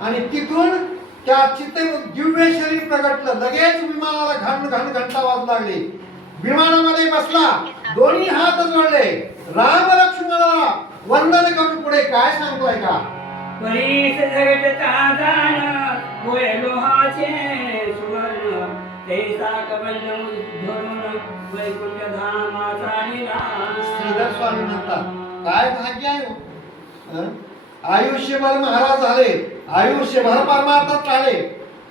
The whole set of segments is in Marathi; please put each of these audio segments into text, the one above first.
आणि तिथून त्या चित्ते दिव्य शरीर प्रगटलं. लगेच विमानाला घन घन घंटा वाजू लागली. विमानामध्ये बसला, दोन्ही हात जोडले, राम लक्ष्मणाला वंदन करून पुढे काय सांगतोय का? परीस जगतचा जाण होय लोहाचे सुवर्ण, तैसा कबंध धरून वैकुंठ धामाचा निवास. श्रीधर स्वामी म्हणतात काय भाग्य आहे हो. हं? आयुष्यभर महाराज झाले, आयुष्यभर परमार्थात राहिले,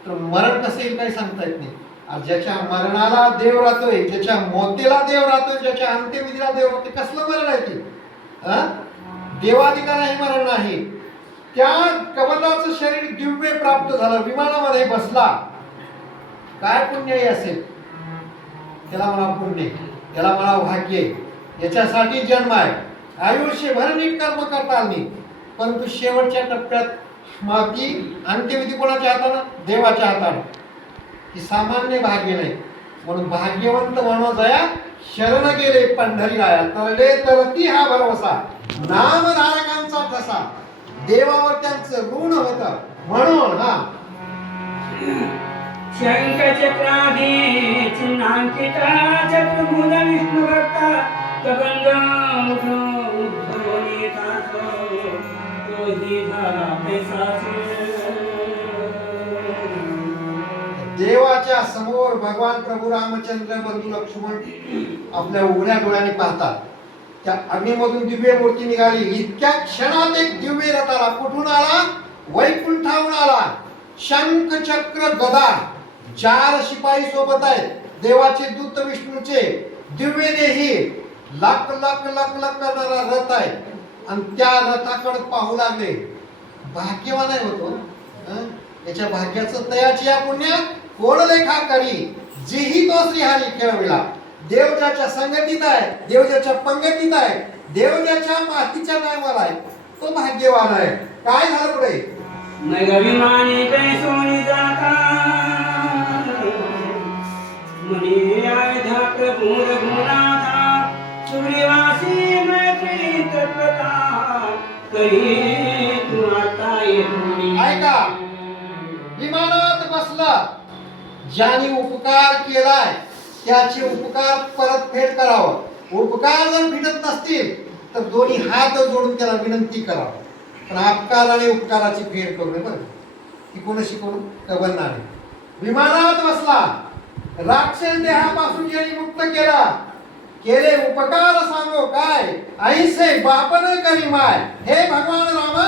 तर मरण कसं येईल काही सांगता येत नाही. आज ज्याच्या मरणाला देव राहतोय, ज्याच्या मोतीला देव राहतोय, ज्याच्या अंत्यविधीला देव राहतोय, कसलं मरण आहे ते? देवाधिकार हे मरण नाही. त्या कबंधाचं शरीर दिव्य प्राप्त झालं, विमानामध्ये बसला. काय पुण्यही असेल त्याला म्हणा पुण्य, त्याला म्हणा भाग्य. याच्यासाठी जन्म आहे. आयुष्यभर नीट कर्म करता आली, परंतु शेवटच्या टप्प्यात माती अंत्यविधी कोणाच्या हातानं? देवाच्या हातानं. ही सामान्य भाग्य नाही. म्हणून भाग्यवंत मनोदया शरण गेले पंढरीराया, तरले तरती हा भरवसा, नामधारकांचा ठसा. देवावर त्यांचं ऋण होतं. म्हणून शंख चक्राधी चिन्हांकिता चतुर्भुज विष्णू भक्ता कबंध उद्धवनी तासो तोही झाला पैसाचे. देवाच्या समोर भगवान प्रभू रामचंद्र बंधू लक्ष्मण आपल्या उघड्या डोळ्याने पाहतात. त्या अग्नीमधून दिव्य मूर्ती निघाली. इतक्या क्षणात एक दिव्य रथ आला. कुठून आला? वैकुंठाहून आला. शंख चक्र गदा, 4 शिपाई सोबत आहेत. देवाचे दूत विष्णूचे दिव्य देही, लक लक लक लक करणारा रथ आहे. आणि त्या रथाकडे पाहू लागले. भाग्यवान आहे होतो. याच्या भाग्याचं तयाची या पुण्यात कोण लेखा करी, जेही तो श्रीहरी खेळविला. देव ज्याच्या संगतीत आहे, देव ज्याच्या पंगतीत आहे, देव ज्याच्या मातीच्या नावाला आहे, तो भाग्यवान आहे. काय झालं पुढे? मग अभिमानी पैसोनी जाता मनी आयधा प्रभू रघुनाथा, सुग्रीवासी मैत्री तत्वता करी तू आता येतो. ऐका, विमानात बसला. ज्याने उपकार केलाय त्याचे उपकार परतफेड करावं. उपकार जर फिटत नसतील तर दोन्ही हात जोडून त्याला विनंती करावं. पण अपकार आणि उपकाराची फेड करू नये. बरं, ती कोण शिकवून? कबंधाने. विमानात बसला. राक्षस देहापासून ज्याने मुक्त केला, केले उपकार सांगो काय, ऐसे बापन करी माय. हे भगवान रामा,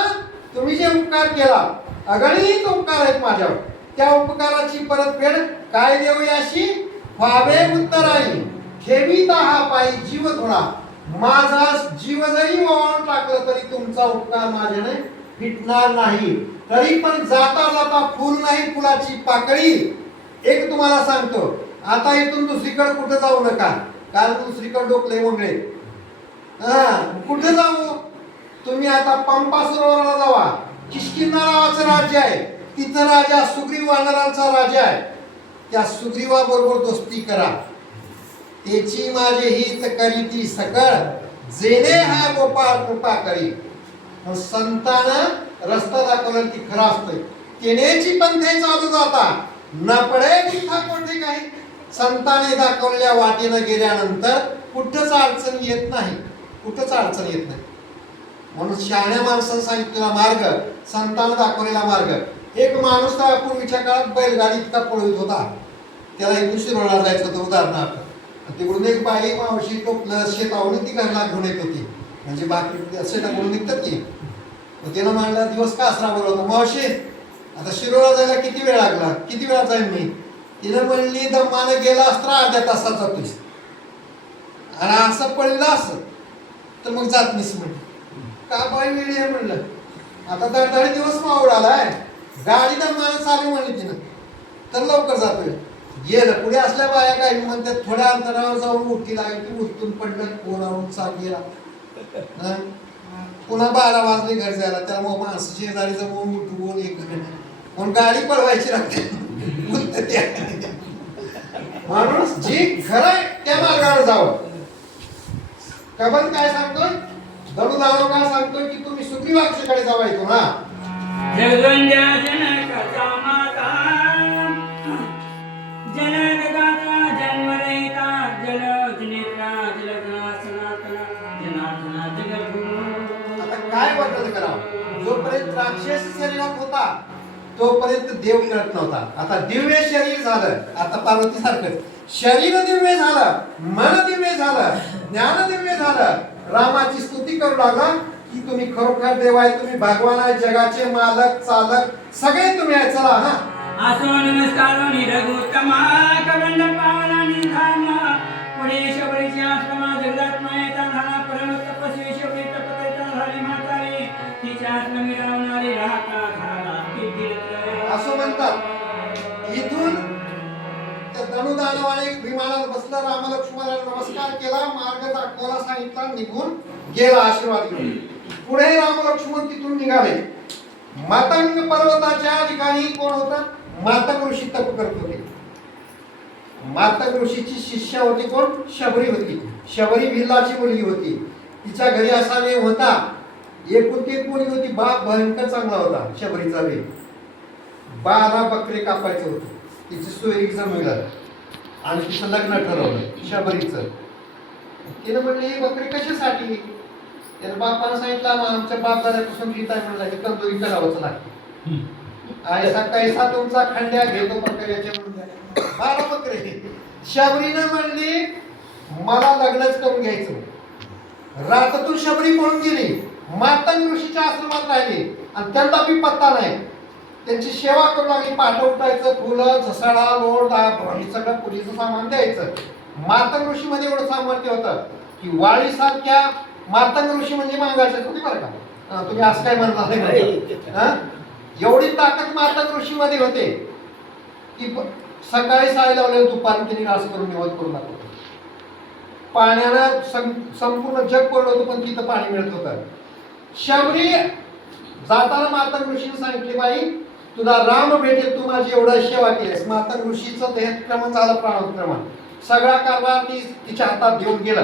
तुम्ही जे उपकार केला, अगणित उपकार आहेत माझ्यावर, त्या उपकाराची परतफेड काय देऊ याशी? व्हावे उत्तराई, ठेवीता हा पायी जीव थोडा. माझा जीव जरी वाहून टाकलं तरी तुमचा उपकार माझ्याने फिटणार नाही. तरी पण जाता जाता फुल नाही फुलाची पाकळी. एक तुम्हाला सांगतो, आता इथून दुसरीकडे कुठे जाऊ नका, कारण दुसरीकडे डोकले वगळे. कुठे जाऊ? तुम्ही आता पंपा सरोवराला जावा. किष्किंधा नावाचं राज्य आहे, तिथं राजा सुग्रीव वानरांचा राजा आहे. त्या सुग्रीवाबरोबर दोस्ती करा. त्याची माझे हित करी ती सकळ, जेणे हा गोपाळ कृपा करी. संतानं रस्ता दाखवला ती खरा असतोय. तेनेची पंथे चालू जाता न पडे मिठा कोठे काही. संताने दाखवलेल्या वाटेनं गेल्यानंतर कुठंच अडचण येत नाही, कुठंच अडचण येत नाही. म्हणून शहाण्या माणसानं सांगितलेला मार्ग, संतानं दाखवलेला मार्ग. एक माणूस तर पूर्वीच्या काळात बैलगाडी इतका पळवित होता, त्याला इथून शिरोळला जायचं होतं उदाहरणार्थ. तिकडून एक बाई मावशी टोपलं शेतावरून ती घरला घेऊन येत होती. म्हणजे बाकी शेताकडून निघतात की. त्यानं म्हणला दिवस का असला बरोबर होता, मावशी आता शिरोळला जायला किती वेळ लागला? किती वेळा जाईल मी? तिनं म्हणली दमानं गेला असता अर्ध्या तासात जातोस, आणि असं पडलं असं तर मग जात नाहीस म्हणली. का बाई वेळ आहे म्हणलं, आता दरदरी दिवस मावळ आलाय, गाडी दमानं चालू म्हणली तिनं तर लवकर जातोय. गेलं पुढे असल्या बाया काही म्हणतात थोड्या अंतरावर जाऊन उठती लागली की उठून पडलं, कोणावरून चाल गेला. पुन्हा 12 वाजले घर जायला, त्याला मग माणसं शेजारी जमवून उठवून एक म्हणून गाडी पळवायची लागते. माणूस जी खरं त्या मार्गावर जावं. कबंध काय सांगतोय? दडू दानव काय सांगतोय की तुम्ही सुग्रीवाक्षाकडे जावा येतो ना. जगवंद्या जगाचा माता जनजगाचा जन्मरहिता जलज नेत्रा जलजना सनातना जनार्दना जगद्गुरू. आता काय वर्णन करावं? जोपर्यंत राक्षस शरीरात होता तोपर्यंत देव कळत नव्हता. आता दिव्य शरीर झालं, आता पार्वती सारखंच शरीर दिव्य झालं, मन दिव्य झालं, ज्ञान दिव्य झालं. रामाची स्तुती करू लागला की तुम्ही खरोखर देव आहे, तुम्ही भगवान आहे, जगाचे मालक चालक सगळे तुम्ही आहे. चला ना असो नमस्कार निरगोत्तमा कबंड पावना निधाम पुढे शबरीच्या आश्रमा जगदात मायेचा झाला परम तपस्वी शबरी तपतेचा झाली म्हातारी तिच्या आश्रमी राहणारी राहता झाला असं म्हणतात. इथून त्या धनुदानवाने विमानात बसला, राम लक्ष्मणाला नमस्कार केला, मार्ग दाखवला, सांगितला, निघून गेला आशीर्वाद घेऊन. पुढे राम लक्ष्मण तिथून निघाले. मातंग पर्वताच्या ठिकाणी कोण होता? मातंग ऋषी तप करत होते. मातंग ऋषीची शिष्या होती कोण? शबरी होती. शबरी भिल्लाची मुलगी होती. तिच्या घरी असा नियम होता, एकुलती एक मुलगी होती, बाप भयंकर चांगला होता शबरीचा बी. 12 बकरे कापायचे होते. तिची सोयरी जमविला आणि तिचं लग्न ठरवलं शबरीचं. तिनं म्हणले ही बकरी कशासाठी? त्यानं बापानं सांगितलं आमच्या बाप दादापासून रीत आहे म्हणलं, ही कंदुरी करावंच लागते. आणि सकाळी तुमचा खंड्या घेतो बकऱ्याच्या म्हणल्या 12 बकरे. शबरीनं म्हणली मला लग्नच करून घ्यायचं. रातातून शबरी पळून गेली, मातंग ऋषीच्या आश्रमात राहिली आणि त्यांना बी पत्ता नाही. त्यांची सेवा करू लागली. पाठ उठायचं, फुलं झसाडा लोट हे सगळं पूजेचं सामान द्यायचं. मातंग ऋषी मध्ये एवढं सामर्थ्य होतं की वाळी सारख्या मातंग ऋषी म्हणजे मागायचे होते बरं का. तुम्ही असं काय म्हणता नाही. एवढी ताकद मातंग ऋषी मध्ये होते की सकाळी साडी लावले, दुपारी त्यांनी रास करून निवड करून दाखवतो. पाण्यानं संपूर्ण जग पडलं होतं पण तिथं पाणी मिळत होतं. शबरी जाताना मातंग ऋषीने सांगितले बाई तुला राम भेटेल, तू माझी एवढं सेवा केलीस. मातंग ऋषीचं देहक्रमण झालं, प्राणोत्क्रमण सगळा कारभार तिच्या हातात देऊन गेला.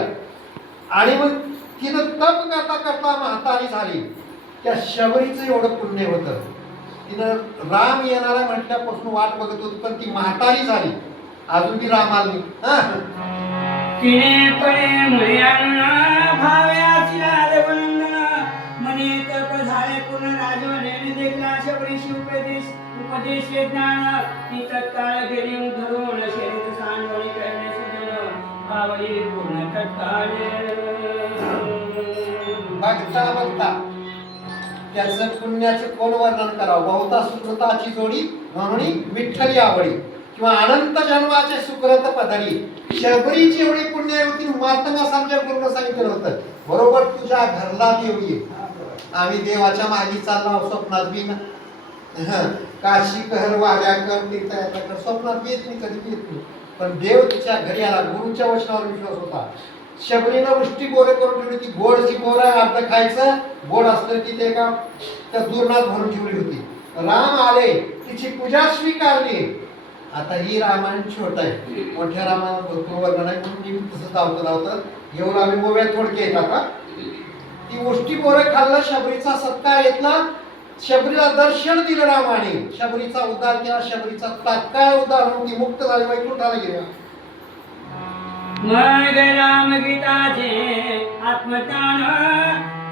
आणि मग तिनं तप करता करता म्हातारी झाली. त्या शबरीचं एवढं पुण्य होतं. तिनं राम येणारा म्हटल्यापासून वाट बघत होती पण ती म्हातारी झाली, अजून ती राम आली. तिने पळे मुळ्यांना भाव्याची लालवंदना मने तप झाले पूर्ण राजवनेने देखला शबरीशी उपदेश ज्ञान ती तत्काळ गेली धरून शरीर सांडवणी करणे सुजन भावली पूर्ण तत्काळ. बघता बघता त्याचं पुण्याचं कोण वर्णन करावं? बहुता सुकृताची जोडी म्हणून विठ्ठली आवडी किंवा अनंत जन्माचे सुकृत पदरी. शबरीची एवढी पुण्य होती. मातंगासारख्या गुरुनं सांगितलं होतं बरोबर तुझ्या घरला देव ये. आम्ही देवाच्या मागे चाललो स्वप्नात बी ना, काशी कहर वाऱ्या कर तीर्थयात्रा कर, स्वप्नात बी येत नाही, कधी येत नाही. पण देव तिच्या घरी आला. गुरुच्या वचनावर विश्वास होता. शबरीनं उष्टी बोरे करून ठेवली. ती गोड जी बोर अर्ध खायचं, गोड असलं की ते का त्या दुर्नात भरून ठेवली होती. राम आले, तिची पूजा स्वीकारली. आता ही रामायण छोट आहे, मोठ्या रामायण भरपूर वर्णन आहे म्हणून मी तसं धावतं एवढं आम्ही गोव्यात थोडके येतात का. ती उष्टी बोरं खाल्लं, शबरीचा सत्कार घेतला, शबरीला दर्शन दिलं रामाने, शबरीचा उद्धार केला. शबरीचा तात्काळ उद्धार होऊन ती मुक्त झाली, वैकुंठाला गेली. मग राम गीताचे आत्मज्ञान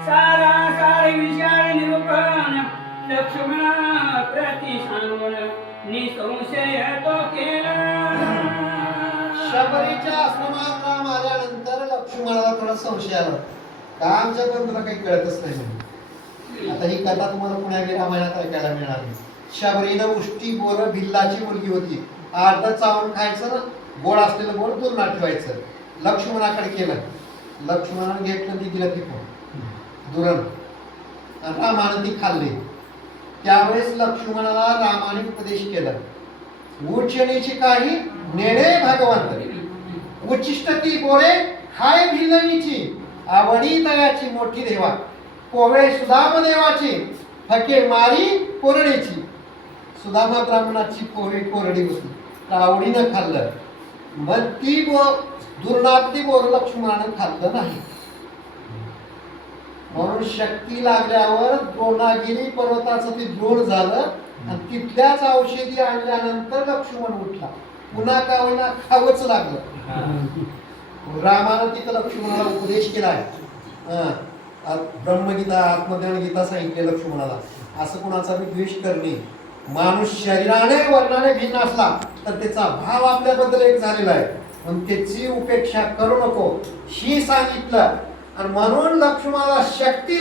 सारा सारे विचार निरूपण लक्ष्मणा प्रति सांगून निसंशय तो केला. शबरीच्या आश्रमात राम आल्यानंतर लक्ष्मणाला थोडा संशय आला का आमच्या पण तुला काही कळतच नाही. आता ही कथा तुम्हाला पुण्यावी रामायणात ऐकायला मिळणार नाही. शबरीनं उष्टी बोरं भिल्लाची मुलगी होती. अर्ध चावून खायचं ना, गोड असलेलं गोड दुर्नात ठेवायचं. लक्ष्मणाकडे केलं. लक्ष्मणानं घेतलं ती दिलं ती दुरण आणि रामानं ती खाल्ली. त्यावेळेस लक्ष्मणाला रामाने उपदेश केला उच्चनीची काही नेणे भगवंत उच्चिष्ट ती बोरे खाय भिल्लनीची आवडी तयाची मोठी देवा पोवे सुदाम देवाची फके मारी कोरडीची. सुदामा ब्राह्मणाची पोहे कोरडी होती, आवडीनं खाल्लं. मग ती दुर्नातली बोर लक्ष्मणानं खाल्लं नाही. म्हणून शक्ती लागल्यावर द्रोणागिरी पर्वताचं ते द्रोण झालं आणि तिथल्याच औषधी आणल्यानंतर लक्ष्मण उठला. पुन्हा का होईना खावंच लागलं. रामानं तिथं लक्ष्मणाला उपदेश केलाय. ब्रह्मगीता आत्मज्ञान गीता सांगितले लक्ष्मणाला असं कुणाचा बी द्वेष करणे. माणूस शरीराने वर्णाने भिन्न असला तर त्याचा भाव आपल्याबद्दल एक झालेला आहे, म्हणून त्याची उपेक्षा करू नको ही सांगितलं. आणि म्हणून लक्ष्मणाला शक्ती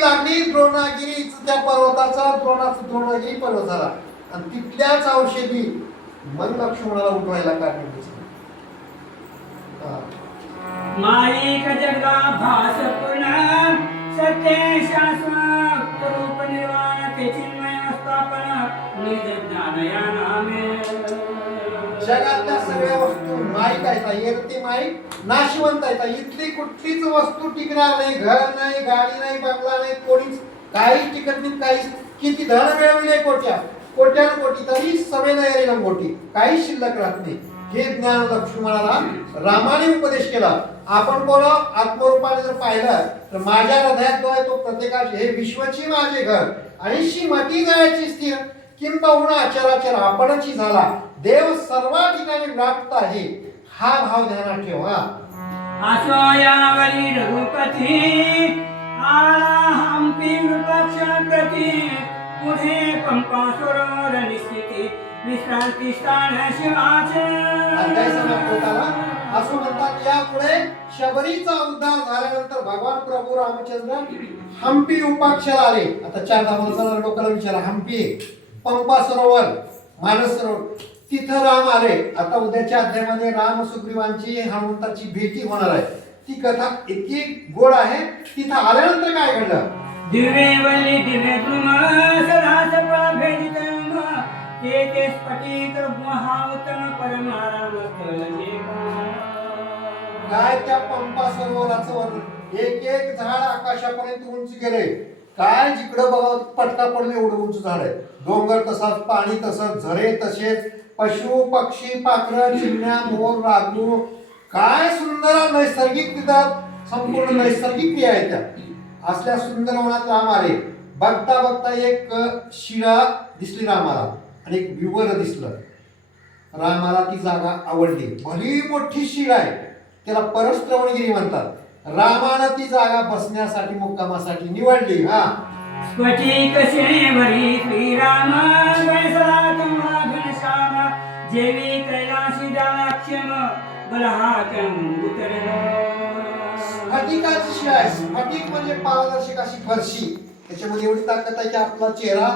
लागली द्रोणागिरी त्या पर्वताचा द्रोणागिरी पर्वत झाला. आणि तिथल्याच औषधी मग लक्ष्मणाला उठवायला कारणीभूत झालं. माईक जगदा भास पूर्ण सत्य शाश्वत रूप निर्वाण ते चिन्मय स्थापन निज ज्ञान या नामे. जगातल्या सगळ्या वस्तू माईक आहेत, येते माईक नाशिवंत आहेत. इथली कुठलीच वस्तू टिकणार नाही. घर नाही, गाडी नाही, बंगला नाही, कोणीच काहीच टिकत नाही. काहीच किती धन मिळविले कोट्यान कोटी तरी सवय नाही लंगोटी, काही शिल्लक राहत नाही. हे ज्ञान लक्ष्मणाला रामाने उपदेश केला. आपण बोला आत्मरूपाने जर पाहिलं तर माझ्या हृदयात जो आहे तो प्रत्येकाचे हे विश्वची माझे घर आणि श्रीमती जायची स्थिर किंबहुना अचराचर आपणची झाला. देव सर्व ठिकाणी व्याप्त आहे हा भाव ध्यानात ठेवा. आसोयावरी रघुपती आला हंपी विपक्ष प्रती पुढे पंपा सरोवर निश्चिती विश्रांती स्थान शिवाचे. अध्याय समाप्त होताना असं म्हणतात यापुढे शबरीचा उद्धार झाल्यानंतर भगवान प्रभू रामचंद्र हंपी उपाक्षला आले. आता चार धामांचा लोकांना विचारा हंपी पंपा सरोवर मानस सरोवर तिथं राम आले. आता उद्याच्या अध्यायामध्ये राम सुग्रीवांची हनुमंताची भेटी होणार आहे. ती कथा इतकी गोड आहे. तिथं आल्यानंतर काय घडलं. दिव्य वल्ली दिव्य द्रुम सदा सपा भेदित ते स्फटिक महाउत्तम परमाराम काय त्या पंपा सरोवराचं वर्णन. एक एक झाड आकाशापर्यंत उंच गेले. काय जिकडं बघा पटका पडले एवढं उंच झाड आहे. डोंगर तसाच, पाणी तसंच, झरे तसेच, पशु पक्षी पाखरं चिमण्या मोर रागू काय सुंदर नैसर्गिक तिथं संपूर्ण नैसर्गिक क्रिया आहे. त्या असल्या सुंदर वनात राम आले. बघता बघता एक शिळा दिसली रामाला आणि एक विवर दिसलं. रामाला ती जागा आवडली. भली मोठी शिळा आहे, त्याला परश्रवणगिरी म्हणतात. रामानं ती जागा बसण्यासाठी मुक्कामासाठी निवडली. स्फटिक श्रीवरी श्रीराम वैसला तुम्हा घनश्याम जेवी कैलासी दाक्षम बलहाकम उतरलो. स्फटिकाची शिळा आहे. स्फटिक म्हणजे पारदर्शक अशी फरशी. त्याच्यामध्ये एवढी ताकद आहे की आपला चेहरा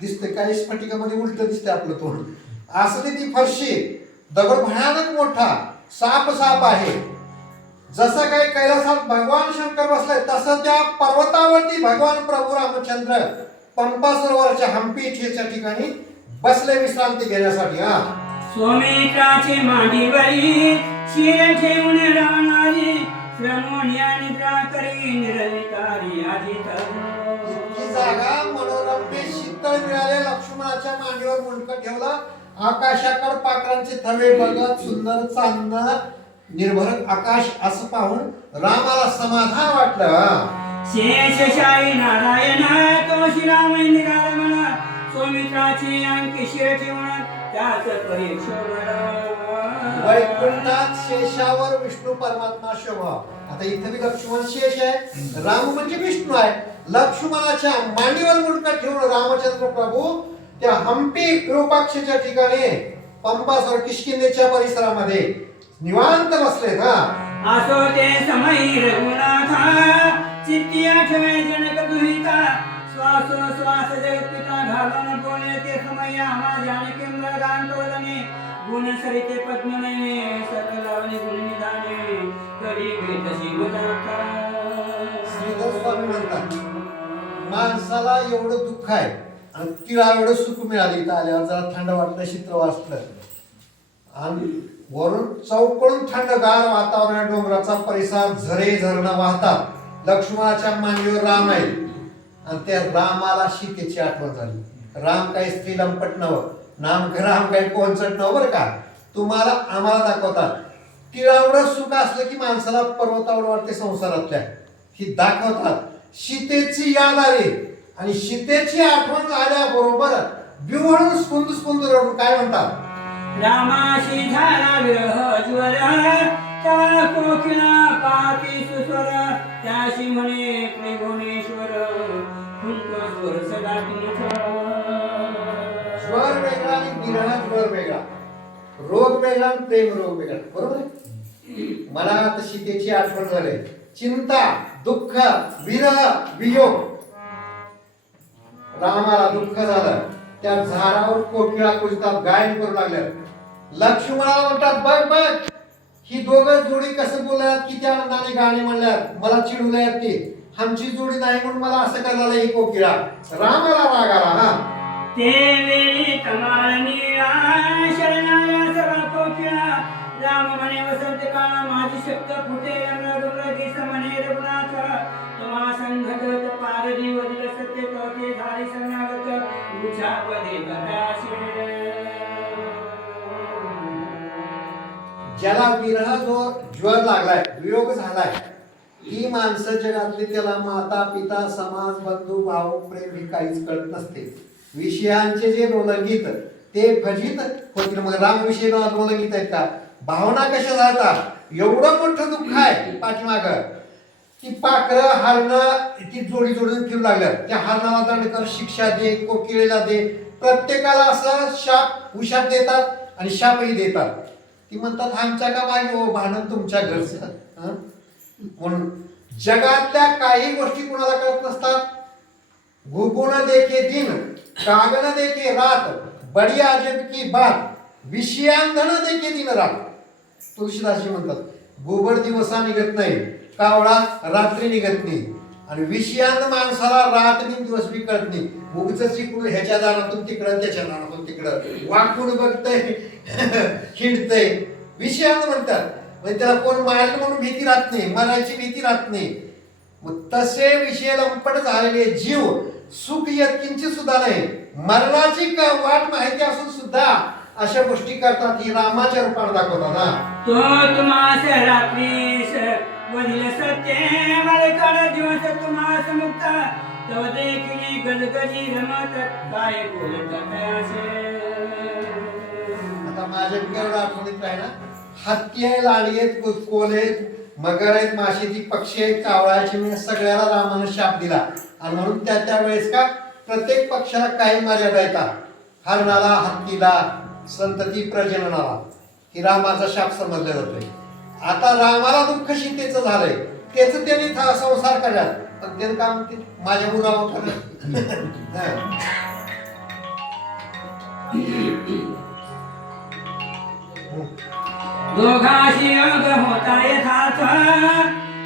दिसते. काही स्फटिकामध्ये उलट दिसते आपलं तोंड. असली ती फरशी. दगड भयानक मोठा साप आहे. जसं काही कैलासात भगवान शंकर बसलाय तसं त्या पर्वतावरती भगवान प्रभू रामचंद्र पंपा सरोवराच्या हंपी इथेच्या ठिकाणी बसले विश्रांती घेण्यासाठी. सोमेत्राचे मांडीवरी शिर ठेवून राहणारी श्रमोनिया निद्रा करी निरविकारी अजित. इतकी जागा मनोरम्य शीतळ मिळाले. लक्ष्मणाच्या मांडीवर मुंडकं ठेवलं. आकाशाकडे पाखरांचे थवे बघत सुंदर चांदणं निर्भर आकाश असं पाहून रामाला समाधान वाटलं. शेषशाही नारायण तो श्रीराम निरारमण सोमित्राची अंकी शिर ठेवून त्याच वैकुंठात शेषावर विष्णू परमात्मा शोभा. आता इथे भी लक्ष्मण शेष आहे, राम म्हणजे विष्णू आहे. लक्ष्मणाच्या मांडीवर मुंडकं ठेवून रामचंद्र प्रभू त्या हंपी विरूपाक्षच्या ठिकाणी पंपा सरोवर किष्किंधेच्या परिसरामध्ये निवांत बसलेत. असो ते समयी रघुनाथा चित्ती आठवे जनक दुहिता श्वास जगत्पिता घालून बोले ते समय आम्हा जानकी मृगांतोदने गुण सरिते पद्मनयने सकलावने गुण निधाने करी भेट शिवदाता. श्रीधर स्वामी म्हणतात माणसाला एवढं दुःख आहे आणि तिला एवढं सुख मिळालं. इथं आल्यावर जरा थंड वाटलं, चित्र वाचलं आणि वरून चौकडून थंडगार वातावरण, डोंगराचा परिसर, झरे झरणं वाहतात. लक्ष्मणाच्या मांडीवर राम आहे आणि त्या रामाला सीतेची आठवण झाली. राम काही स्त्री लंपट नव नाम राम काही पोहोचत नव बरं का. तुम्हाला आम्हाला दाखवतात तिला एवढं सुख असलं की माणसाला पर्वतावर वाटते संसारातल्या ही दाखवतात. सीतेची याद आली आणि सीतेची आठवण झाल्याबरोबर बिवळून स्फुंद रडून काय म्हणतात, रामाशी झाला विरह ज्वर, त्या कोकिळा पाती सुस्वर, त्याशी म्हणे त्रिभुवनेश्वर, तुमचा स्वर सदा तुमचा. ज्वर वेगळा आणि विरह ज्वर वेगळा, रोग वेगळा आणि प्रेम रोग वेगळा. बरोबर आहे? मला आता सीतेची आठवण झाली, चिंता, दुःख, विरह, वियोग. रामाला दुःख झालं, त्या झाडावर कोकिळा कुजतात, गायन करू लागल्या. लक्ष्मणाला म्हणतात, बघ बघ ही दोघं जोडी कसं बोलल्यात, किती आनंदाने गाणी म्हणल्यात, मला चिडवल्यात ते, आमची जोडी नाही म्हणून मला असं करायला ही कोकिळा. रामाला राग आला. हा, ते वेळी कमाल निळा, शरणाया सगळा कोकिळा, राम म्हणे वसंत काळा, माझी शब्द फुटे अमृत म्हणे रघुनाथ, तुम्हा संघट पारदी वदिल सत्य तोते झाली शरणागत, तुझ्या पदे कटाशे. ज्याला विरह जो ज्वर लागलाय, वियोग झालाय, ही माणसं जगातली त्याला माता पिता समाज बंधू भाऊ प्रेम ही काहीच कळत नसते. विषयांचे जे रोलंगीत ते फजित होतील. मग राम विषय रोलंगीत आहेत का? भावना कशा जातात? एवढं मोठं दुःख आहे पाठीमाग की पाखरं हरणं ती जोडी जोडून फिरू लागल्या. त्या हरणाला दंड कर, शिक्षा दे, कोकिळेला दे, प्रत्येकाला असं शाप उशाप देतात आणि शापही देतात. ती म्हणतात आमच्या का मागे हो भांडण तुमच्या घरचं. म्हणून जगातल्या काही गोष्टी कुणाला कळत नसतात. भूगुण देखे दिन, कागन देखे रात, बडी अजब की बात, विषयांधन देखे दिन रात. तुळशीदासजी म्हणतात गोबर दिवसा निघत नाही, कावळा रात्री निघत नाही, आणि विषयांध माणसाला रात आणि दिवस बी कळत नाही. उगच इकडून ह्याच्या दारातून तिकडं, त्याच्या दारातून तिकडं वाकून बघतय, खिंडतय. विषयांध म्हणतात. म्हणजे त्याला कोण मारेल म्हणून भीती राहत नाही, मरायची भीती राहत नाही. मग तसे विषय लंपट झालेले जीव सुख यत्किंचित सुद्धा नाही, मरणाची वाट माहिती असून सुद्धा अशा गोष्टी करतात. ही रामाच्या रूपाने दाखवतात. ना तो तुम्हास रात्रीस वदिल सत्य, मलकड दिवस तुम्हास मुक्त, तव देखिली गजगजी रमत, काय बोलत कयासे. आता माझ्या एवढं आठवणीत आहे ना, हत्ती आहे, लाडी आहेत, कोल आहेत, मगर आहेत, माशेची पक्षी आहेत, कावळाची, म्हणजे सगळ्याला रामानं शाप दिला. आणि म्हणून त्या वेळेस का प्रत्येक पक्षाला काही मर्यादा येतात. हरणाला, हत्तीला, संतती प्रजननाला ही रामाचा शाप समजला जातोय. आता रामाला दुःख सीतेचं झालंय, त्याच त्यांनी संसार करण्यात, पण त्याचं काम माझ्या मुलावर दोघाशी योग होता यथार्थ,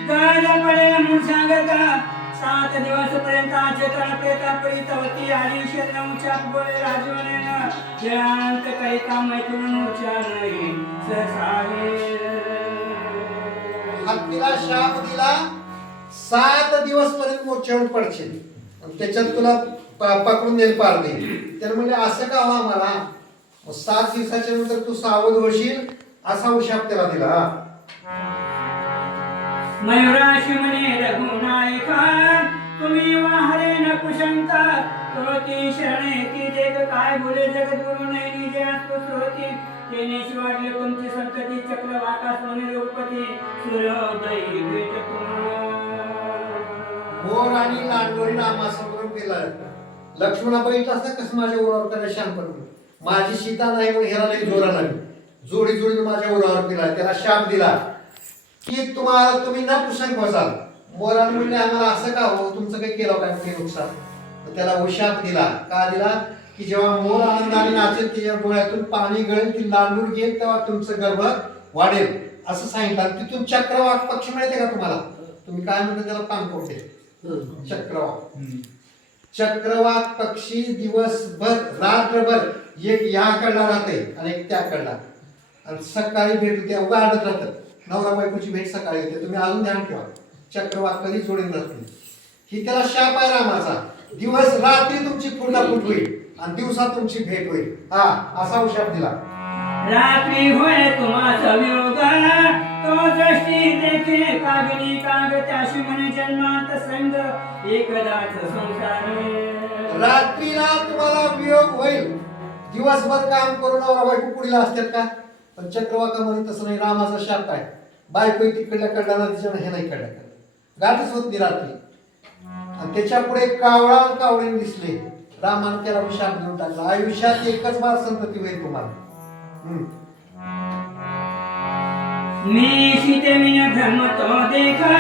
गज पडे मूर्छागत, 7 दिवस पर्यंताचे तळपे तापरी तवती आली शरणमुच्या बोले राजवनेन, शांत काही काम मैथून मूर्छा नाही सहसावे. हत्तीला शाप दिला, 7 दिवस पर्यंत मोर्चावर पडशील, त्याच्यात तुला पकडून देईल पार देईल. त्याने म्हणजे असं का व्हा मला, 7 दिवसाच्या नंतर तू सावध होशील असा उशाप त्याला दिला. मयुराशी म्हणे रघुनायका, तुम्ही वाहरे न कुशंका, तोती शरणे ती देख काय बोले जगद्गुरु नाही निजे आत्मस्रोती, तेनेशी वाढले तुमची संतती, चक्रवाका सोने रघुपती, सूर्योदयी भेट तुम्हाला. मोर आणि लांडोरी नामासमोर गेला. लक्ष्मणा बघितलं असतं कसं माझ्या उरावर करायला शांतपणे, माझी सीता नाही म्हणून ह्याला लई जोरा लागली, जोडी जोडीने माझ्या उरावर केला, त्याला शाप दिला की तुम्ही ना कुशंक बसाल. मोराने म्हणले आम्हाला असं का हो, तुमचं काही केलं काय काही नुकसान. त्याला उशाप दिला. का दिला की जेव्हा मोर आनंदाने नाचेल, त्याच्या डोळ्यातून पाणी गळेल, ती लांडूर घेईल, तेव्हा तुमचं गर्भ वाढेल असं सांगितलं. तिथून चक्रवाक पक्षी मिळते का तुम्हाला? तुम्ही काय म्हणता त्याला? पाणकोटे. चक्रवाक. चक्रवाक पक्षी दिवसभर रात्रभर एक याकडला राहते आणि एक त्याकडला, आणि सकाळी भेट होते, अवघा आडत राहतात. नवरा बायकोची भेट सकाळी होते. तुम्ही अजून ध्यान ठेवा, चक्रवाक कधी जोडून राहते. ही त्याला शाप आहे रामाचा. दिवस रात्री तुमची फुटाफूट होईल आणि दिवसा तुमची भेट होईल, हा असा शाप दिला. रात्री होय तुम्हा वियोग तो दृष्टी देखे कागदी काग त्याशी म्हणे जन्मांत संग एकदाच संसार रात्रीला तुम्हाला वियोग होईल. दिवसभर काम करून नवरा बायको कुडीला असतात का? पण चक्रवाका म्हणे तसं नाही. रामाचा शाप आहे. बायको तिकडल्या कडला तिच्या हे नाही कडल्या गाठच होत नाही रात्री. आणि त्याच्या पुढे कावळा कावळीने दिसले. रामाने त्याला शाप देऊन टाकला. आयुष्यात एकच बार संतती होईल तुम्हाला. मी सीतेविन भ्रमतो देखा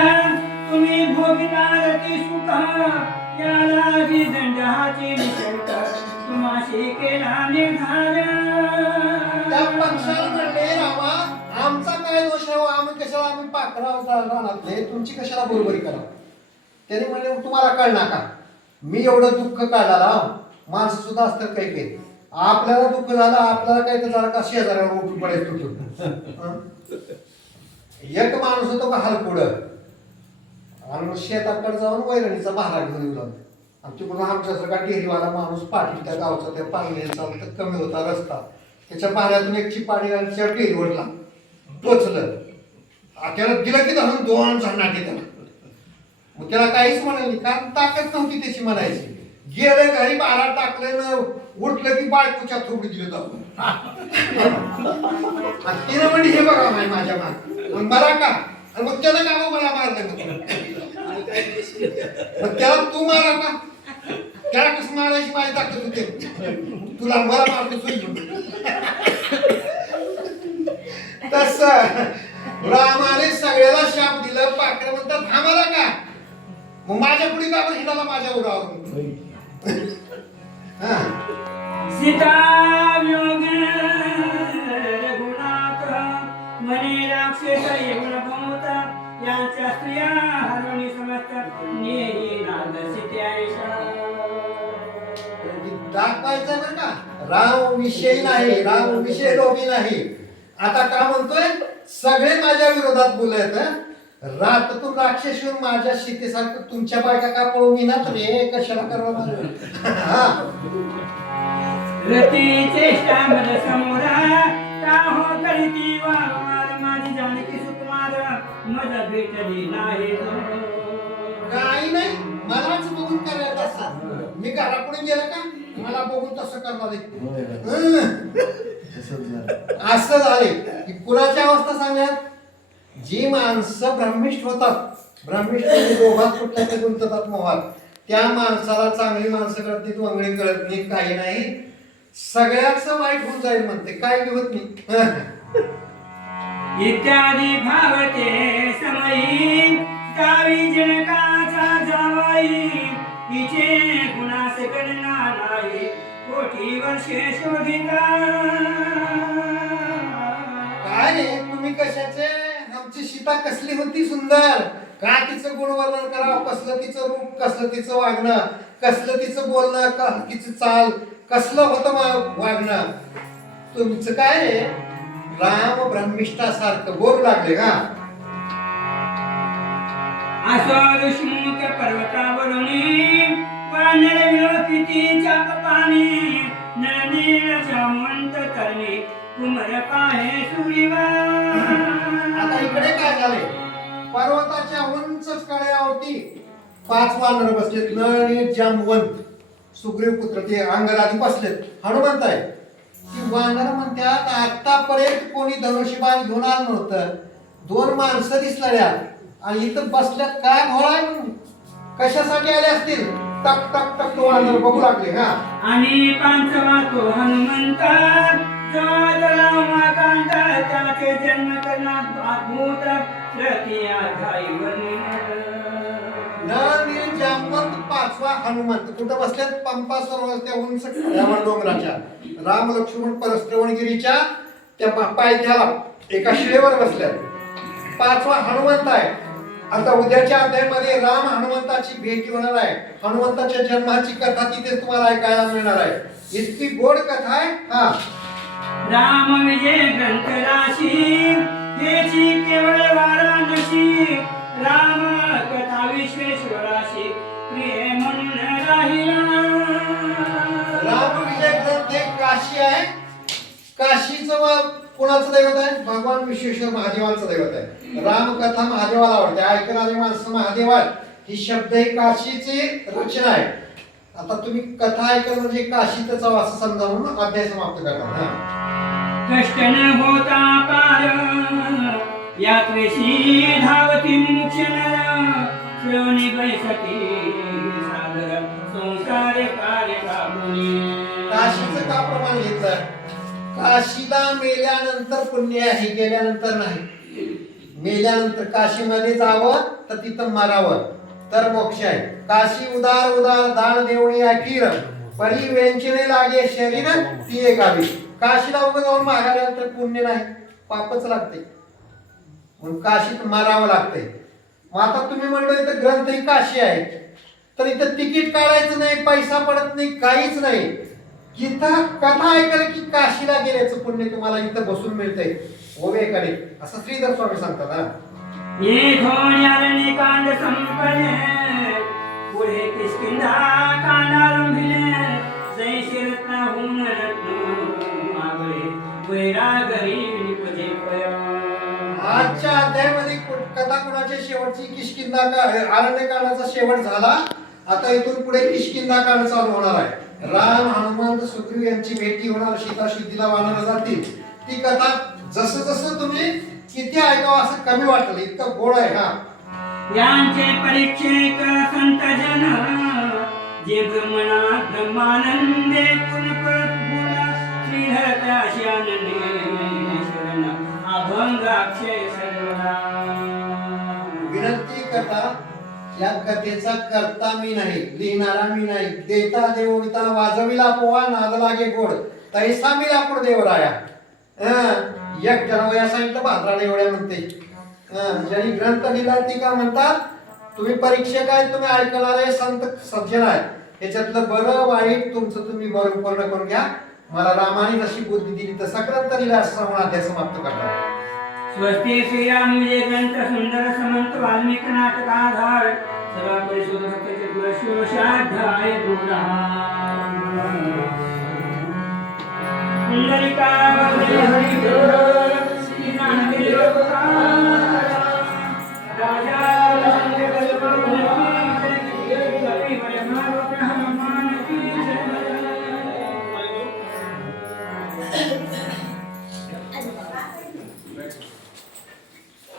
तुम्ही भोगितार की सुख याला दंडाची निशंक तुम्हाशी केला निर्धार. त्या पक्षाला म्हणले रामा आमचा काय दोष आहे? आम्ही कशाला आम्ही पाखरा रानातले तुमची कशाला बरोबरी करा? त्याने म्हणले तुम्हाला कळणार का? मी एवढं दुःख काढायला माणसं सुद्धा असतात काही काही. आपल्याला दुःख झालं आपल्याला काही तर जरा का शेजाऱ्यावर उठून पडायचं तुटून. एक माणूस होतो का हलकुडं आणि शेताकडे जाऊन वैरणीचा भारा घेऊन येऊ लागला. आमच्याकडून आमच्यासारखा डेअरीवाला माणूस पाठी त्या गावचा त्या पाण्याचा कमी होता रस्ता. त्याच्या भाऱ्यातून एक चिपाडी आणि त्या डेअरीवरला टोचलं. त्याला दिलं की धरून दोन झणाटे त्याला. मग त्याला काहीच म्हणाली कारण ताकद नव्हती त्याची म्हणायची. गेले घरी बारा टाकले न उठलं की बायकोच्या थोडी दिलं जाऊ. तिनं म्हणजे हे बघा नाही माझ्या माग मला का आणि मग त्याला का मला मारलं. मग त्याला तू मारा का? त्याला कसं मारायची माझी ताकद होते. तुला मला मारतो सोयी. तस रामाने सगळ्याला शाप दिलं. पाखरं म्हणतात थांबाला का? मग माझ्या पुढे का आपण हिडाला माझ्या उरावर. सीता वियोग रघुनाथ म्हणे राक्षस येऊन भोवता यांच्या स्त्रिया हरवणी समजतात नेही नाद सीत्यायशा. दाखवायचं बरं का राम विषय नाही. राम विषय लोभी नाही. आता का म्हणतोय सगळे माझ्या विरोधात बोलत. राततून राक्षस येऊन माझ्या सीतेसारखं तुमच्या बायका का पळून येणार रे? कशाला करवा रती चेष्टा मद समोरा का हो करीती वारंवार माझी जानकी सुकुमार मज भेटली नाही. काही नाही मलाच बघून करायचं असं. मी घरापुढे गेलं का मला बघून तसं करणार. असं झाले की कुणाची अवस्था सांगण्यात. जी माणसं ब्रह्मिष्ठ होतात ब्रह्मिष्ठ दोघात कुठल्या ते गुंततात मोहात त्या माणसाला चांगली माणसं करते वंगडी करत नाही काही नाही. सगळ्याच वाईट होऊन जाईल म्हणते काय होत नाही. इत्यादी भावते समयी गावी जनकाचा जावाई तिचे गुणास गणना नाही कोटी वर्षे शोधिता. काय रे तुम्ही कशाचे? आमची सीता कसली होती सुंदर. का तिचं गुणवर्णन करावं? कसलं तिचं रूप कसलं तिचं वागणं कसलं तिचं बोलणं तिचं चाल कसलं होतं वागणं. तुमचं काय रे राम ब्रह्मिष्ठासारखं बोलू लागले का? असो ऋषमुख पर्वतावरून वानर विलोकितीच्या पाणी नळनीळ जामवंत तरणी कुमर पाहे सुरिवा. आता इकडे काय झाले? पर्वताच्या उंच कड्यावरती 5 वानर बसलेत. नळ जामवंत सुग्रीव पुत्र ते अंगराधी बसलेत. हनुमंत आहे. ती वानर म्हणतात आतापर्यंत कोणी धनुष्यबाण घेऊन आलं नव्हतं. 2 माणसं दिसल्या आणि इथं बसल्यात काय घोळाय म्हणून कशासाठी आले असतील? टक टक टक तो वानर बघू लागले. हा आणि पांचवा तो हनुमंत जातला माकांत त्याचे जन्म करणार भूत रतिया धाई नळ जामवंत 5वा हनुमंत कुठं बसल्यात? पंपा सरोवर त्या उंच कड्यावर डोंगराच्या राम लक्ष्मण परश्रवणगिरीच्या त्या पायथ्याला एका शिळेवर बसल्यात. 5वा हनुमंत आहे. आता उद्याच्या अध्यायामध्ये राम हनुमंताची भेट होणार आहे. हनुमंताच्या जन्माची कथा तिथे तुम्हाला ऐकायला मिळणार आहे. इतकी गोड कथा आहे. हा राम विजय ग्रंथ राशी हेची केवळ वाराणसी राम कथा विश्वेश्वराशी प्रिय म्हणून राहिला. राम विजय ग्रंथ एक काशी आहे काशीचं कोणाचं दैवत आहे? भगवान विश्वेश्वर महादेवांचं दैवत आहे. रामकथा महादेवाला आवडते, ऐकणारी माणसं महादेवा ही शब्द ही काशीची रचना आहे. आता तुम्ही कथा ऐकल म्हणजे काशीतच जावं असं समजा म्हणून अध्याय समाप्त करता. कष्ट न होता पार या त्वेषी धावती मुक्ष नर श्रवणी बैसती सादर संसार कार्य कापुनी. काशीचं का प्रमाण घेतलं? काशीला मेल्यानंतर पुण्य आहे, गेल्यानंतर नाही. मेल्यानंतर काशीमध्ये जावं तर तिथं मरावं तर मोक्ष आहे. काशी उदार उदार दान देवणी अखीर परी वेंचणे लागे शरीर ती एक गावी. काशीला उभं जाऊन मागायला तर पुण्य नाही, पापच लागते. म्हणून काशीत मारावं लागतंय. मग आता तुम्ही म्हणलं इथं ग्रंथ ही काशी आहे, तर इथं तिकीट काढायचं नाही, पैसा पडत नाही, काहीच नाही. इथं कथा ऐकायला की काशीला गेल्याचं पुण्य तुम्हाला इथं बसून मिळतंय ओवेकडे, असं श्रीधर स्वामी सांगतात. ये घोण्याने कांड संपले पुढे किष्किंधा कांडारंभिले जैसे रत्नाहून रत्न आगळे वैरागरी निपजे पय. आजच्या अध्यायामध्ये कथा कुणाच्या शेवटची किष्किंधा का अरण्यकांडाचा शेवट झाला. आता इथून पुढे किष्किंधा कांड चालू होणार आहे. राम हनुमंत सुग्रीव यांची भेटी होणार, सीता सिद्धीला वानर जातील. ती कथा जसं जसं तुम्ही किती ऐकावं असं कमी वाटलं, इतकं गोड आहे. यांचे परीक्षेक संत जन जे ब्रह्मानंदे गुण बोला श्रीधर त्याशी आनंदे शरण अभंग अक्षय सर्वदा. विनंती करता, या कथेचा करता मी नाही, लिहिणारा मी नाही. देता देवविता वाजविला पोवा नाद लागे गोड तैसा मी लाकूड देवराया. एक जण या सांगितलं भाद्राने एवढ्या म्हणते. ज्यांनी ग्रंथ लिहिला ती का म्हणतात, तुम्ही परीक्षक आहे, तुम्ही ऐकणारे संत सज्जन आहे, ह्याच्यातलं बरं वाईट तुमचं तुम्ही बरं पूर्ण करून घ्या. मला रामाने जशी बुद्धी दिली तसा ग्रंथ लिहिला असं म्हणून अध्याय समाप्त करतात. स्वस्ति श्रीराम विजय ग्रंथ सुंदर समंत वाल्मिक नाटक आधार सर्व परिशोधक षोडशाध्याय पुंडलिका